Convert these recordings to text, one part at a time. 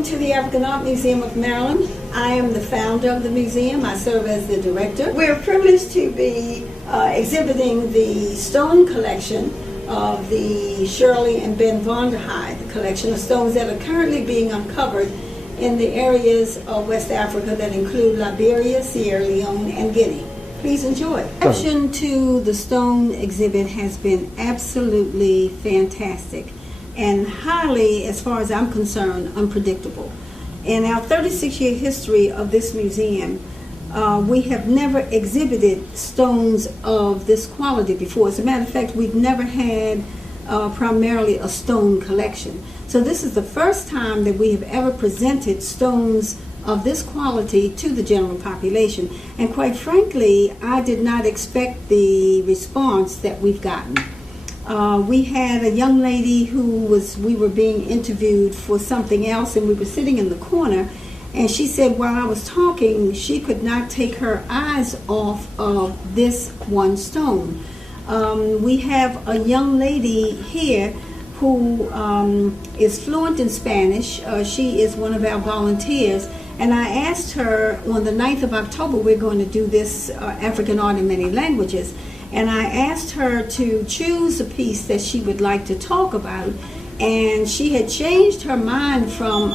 Welcome to the African Art Museum of Maryland. I am the founder of the museum. I serve as the director. We're privileged to be exhibiting the stone collection of the Shirley and Ben Vonderheide collection of stones that are currently being uncovered in the areas of West Africa that include Liberia, Sierra Leone, and Guinea. Please enjoy. The reaction to the stone exhibit has been absolutely fantastic and highly, as far as I'm concerned, unpredictable. In our 36-year history of this museum, we have never exhibited stones of this quality before. As a matter of fact, we've never had primarily a stone collection. So this is the first time that we have ever presented stones of this quality to the general population. And quite frankly, I did not expect the response that we've gotten. We had a young lady we were being interviewed for something else, and we were sitting in the corner, and she said while I was talking, she could not take her eyes off of this one stone. We have a young lady here who is fluent in Spanish. She is one of our volunteers, and I asked her on the 9th of October, we're going to do this African art in many languages, and I asked her to choose a piece that she would like to talk about, and she had changed her mind from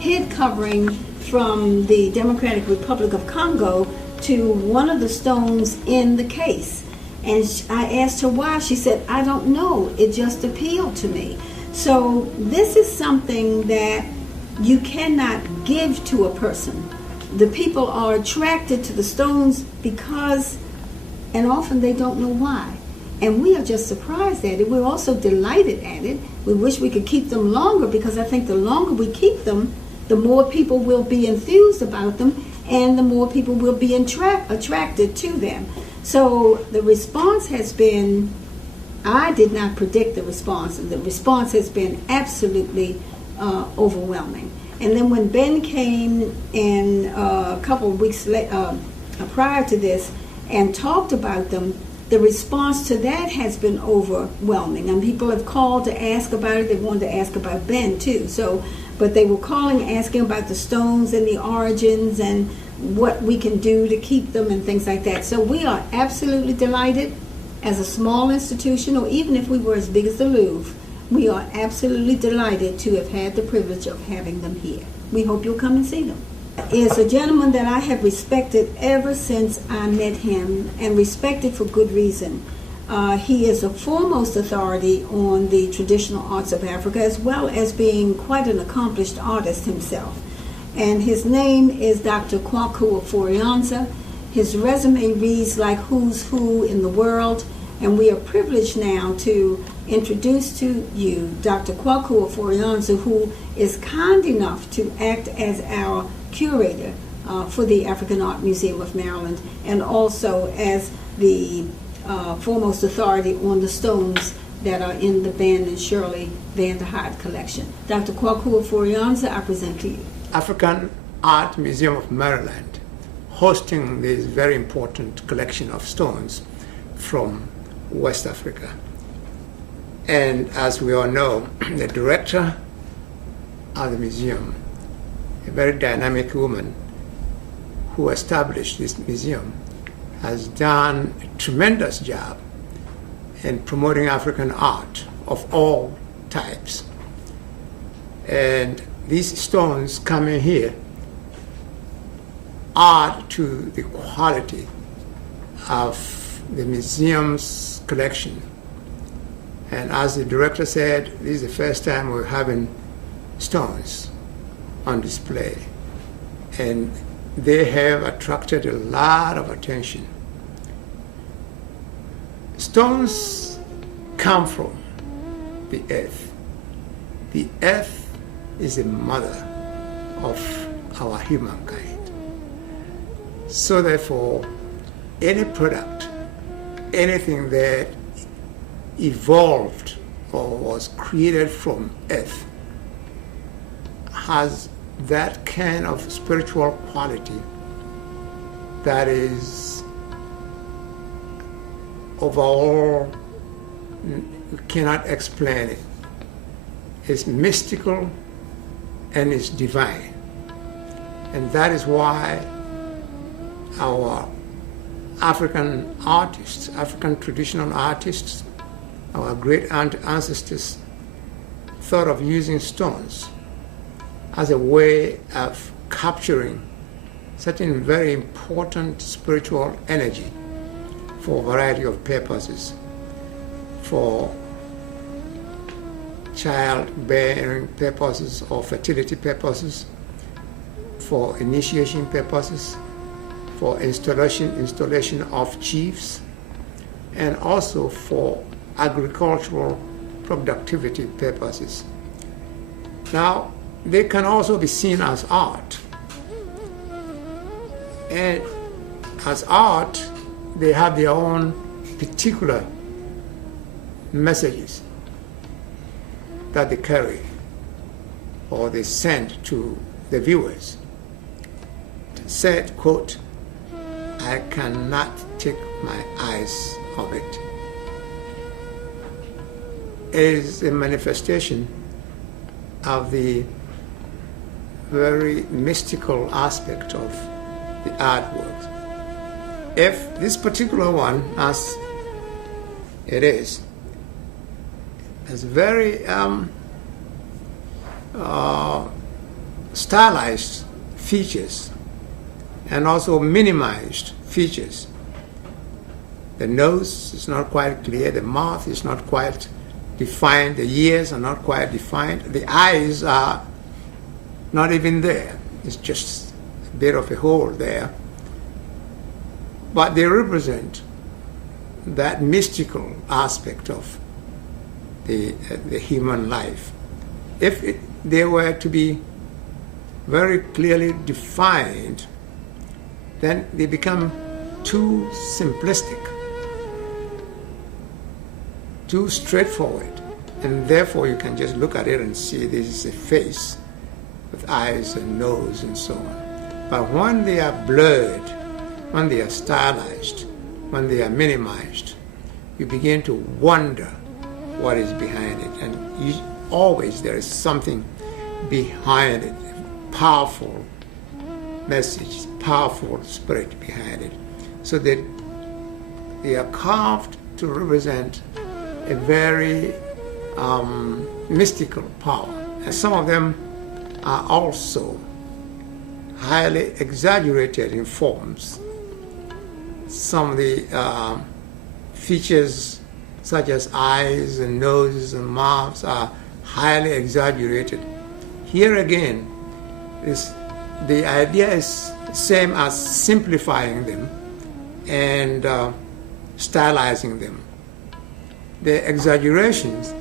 head covering from the Democratic Republic of Congo to one of the stones in the case. And I asked her why. She said, I don't know, it just appealed to me. So this is something that you cannot give to a person. The people are attracted to the stones because, and often they don't know why. And we are just surprised at it. We're also delighted at it. We wish we could keep them longer, because I think the longer we keep them, the more people will be enthused about them, and the more people will be attracted to them. So the response has been, I did not predict the response, and the response has been absolutely overwhelming. And then when Ben came in a couple of weeks prior to this and talked about them, the response to that has been overwhelming. And people have called to ask about it. They wanted to ask about Ben too. But they were calling, asking about the stones and the origins and what we can do to keep them and things like that. So we are absolutely delighted. As a small institution, or even if we were as big as the Louvre, we are absolutely delighted to have had the privilege of having them here. We hope you'll come and see them. Is a gentleman that I have respected ever since I met him, and respected for good reason. He is a foremost authority on the traditional arts of Africa, as well as being quite an accomplished artist himself. And his name is Dr. Kwaku Aforianza. His resume reads like who's who in the world, and we are privileged now to introduce to you Dr. Kwaku Aforianza, who is kind enough to act as our curator for the African Art Museum of Maryland, and also as the foremost authority on the stones that are in the Ben and Shirley Vonderheide collection. Dr. Kwaku Aforianza, I present to you. African Art Museum of Maryland, hosting this very important collection of stones from West Africa. And as we all know, the director of the museum, a very dynamic woman who established this museum, has done a tremendous job in promoting African art of all types. And these stones coming here add to the quality of the museum's collection. And as the director said, this is the first time we're having stones on display. And they have attracted a lot of attention. Stones come from the earth. The earth is the mother of our humankind. So therefore, any product, anything that evolved or was created from earth has that kind of spiritual quality that is overall, we cannot explain it. It's mystical, and it's divine. And that is why our African artists, African traditional artists, our great ancestors thought of using stones as a way of capturing certain very important spiritual energy for a variety of purposes, for childbearing purposes or fertility purposes, for initiation purposes, for installation of chiefs, and also for agricultural productivity purposes. Now, they can also be seen as art. And as art, they have their own particular messages that they carry or they send to the viewers. Said, quote, "I cannot take my eyes off it," is a manifestation of the very mystical aspect of the artwork. If this particular one, as it is, has very stylized features and also minimized features. The nose is not quite clear, the mouth is not quite defined, the ears are not quite defined, the eyes are not even there. It's just a bit of a hole there. But they represent that mystical aspect of the human life. If they were to be very clearly defined, then they become too simplistic, too straightforward, and therefore you can just look at it and see this is a face with eyes and nose and so on. But when they are blurred, when they are stylized, when they are minimized, you begin to wonder what is behind it, and always there is something behind it, a powerful message, powerful spirit behind it. So that they are carved to represent a very mystical power. And some of them are also highly exaggerated in forms. Some of the features such as eyes and noses and mouths are highly exaggerated. Here again, the idea is the same as simplifying them and stylizing them. The exaggerations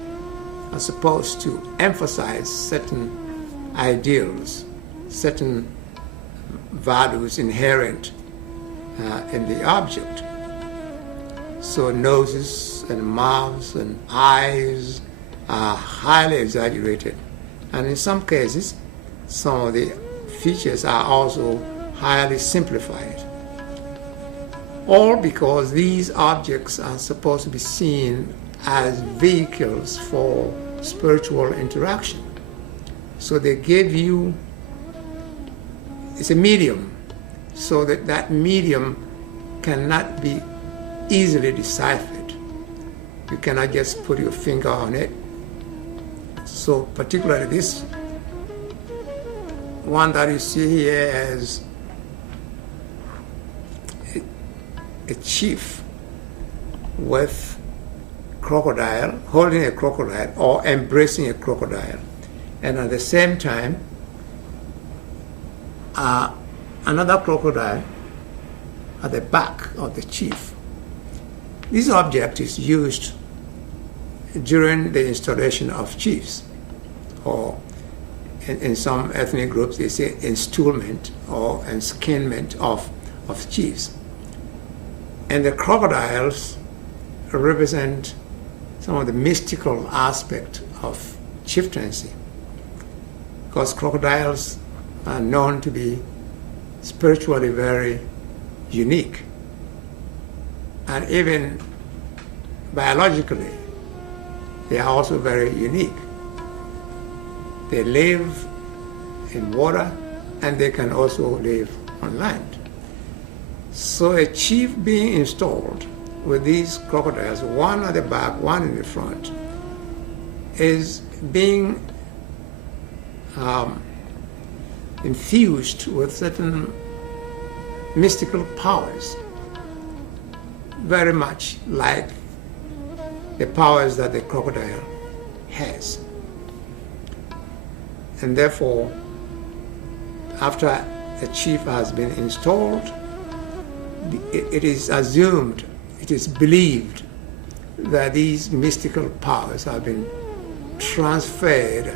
are supposed to emphasize certain ideals, certain values inherent in the object. So noses and mouths and eyes are highly exaggerated. And in some cases, some of the features are also highly simplified. All because these objects are supposed to be seen as vehicles for spiritual interaction. So they give you, it's a medium, so that that medium cannot be easily deciphered. You cannot just put your finger on it. So particularly this one that you see here as a chief with crocodile, holding a crocodile or embracing a crocodile, and at the same time another crocodile at the back of the chief. This object is used during the installation of chiefs, or in some ethnic groups they say installment or enskinment of chiefs. And the crocodiles represent some of the mystical aspect of chieftaincy, because crocodiles are known to be spiritually very unique, and even biologically they are also very unique. They live in water, and they can also live on land. So a chief being installed with these crocodiles, one at the back, one in the front, is being infused with certain mystical powers, very much like the powers that the crocodile has. And therefore, after a chief has been installed, it is assumed, it is believed that these mystical powers have been transferred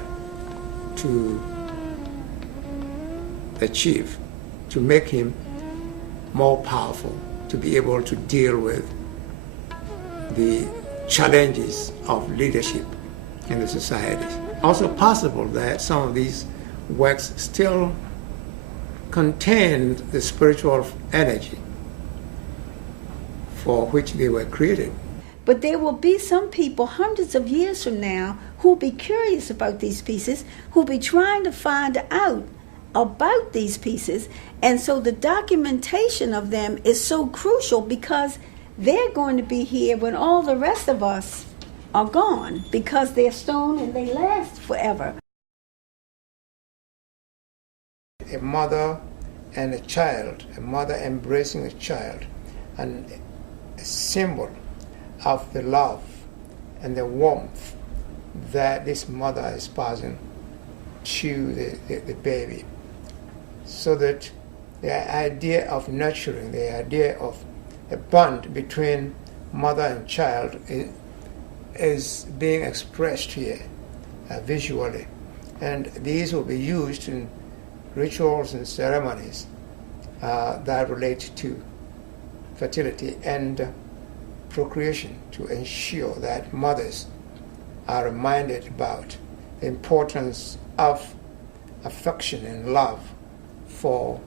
to the chief to make him more powerful, to be able to deal with the challenges of leadership in the society. Also possible that some of these works still contain the spiritual energy for which they were created. But there will be some people hundreds of years from now who will be curious about these pieces, who will be trying to find out about these pieces. And so the documentation of them is so crucial, because they're going to be here when all the rest of us are gone, because they're stone and they last forever. A mother and a child, a mother embracing a child, and a symbol of the love and the warmth that this mother is passing to the baby. So that the idea of nurturing, the idea of a bond between mother and child is being expressed here visually. And these will be used in rituals and ceremonies that relate to fertility and procreation, to ensure that mothers are reminded about the importance of affection and love for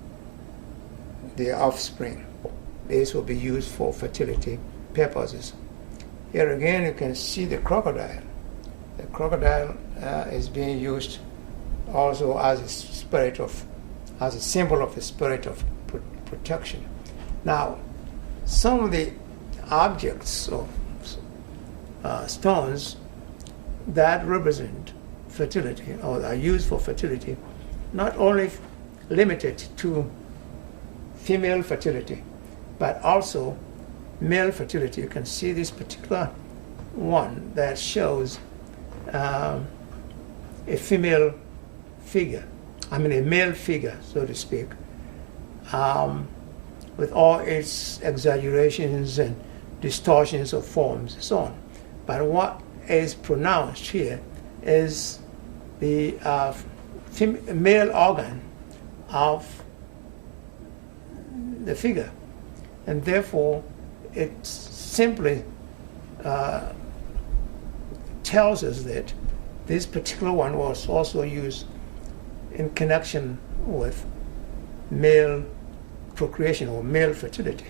their offspring. This will be used for fertility purposes. Here again you can see the crocodile. The crocodile is being used also as a symbol of the spirit of protection. Now, some of the objects of stones that represent fertility or are used for fertility, not only limited to female fertility, but also male fertility. You can see this particular one that shows a female figure, a male figure, so to speak, with all its exaggerations and distortions of forms and so on. But what is pronounced here is the male organ of the figure, and therefore it simply tells us that this particular one was also used in connection with male procreation or male fertility,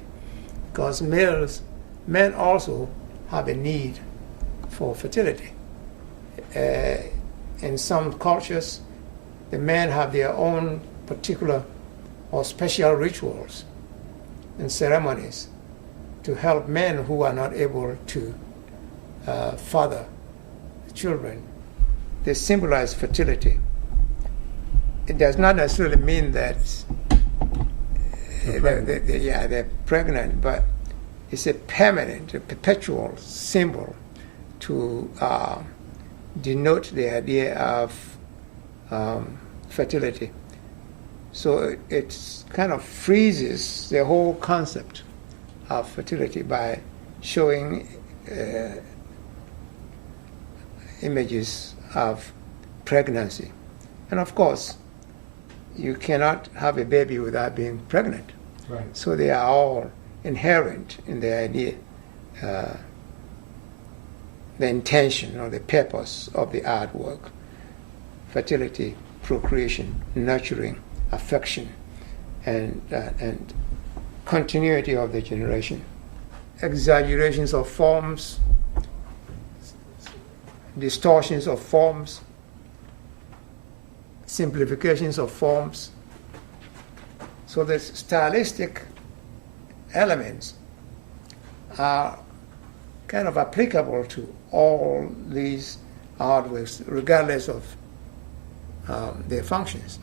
because men also have a need for fertility. In some cultures, the men have their own particular or special rituals and ceremonies to help men who are not able to father children. They symbolize fertility. It does not necessarily mean that they're pregnant, but it's a permanent, a perpetual symbol to denote the idea of fertility. So it kind of freezes the whole concept of fertility by showing images of pregnancy. And of course, you cannot have a baby without being pregnant. Right. So they are all inherent in the idea, the intention or the purpose of the artwork. Fertility, procreation, nurturing, affection, and continuity of the generation. Exaggerations of forms, distortions of forms, simplifications of forms. So the stylistic elements are kind of applicable to all these artworks, regardless of their functions.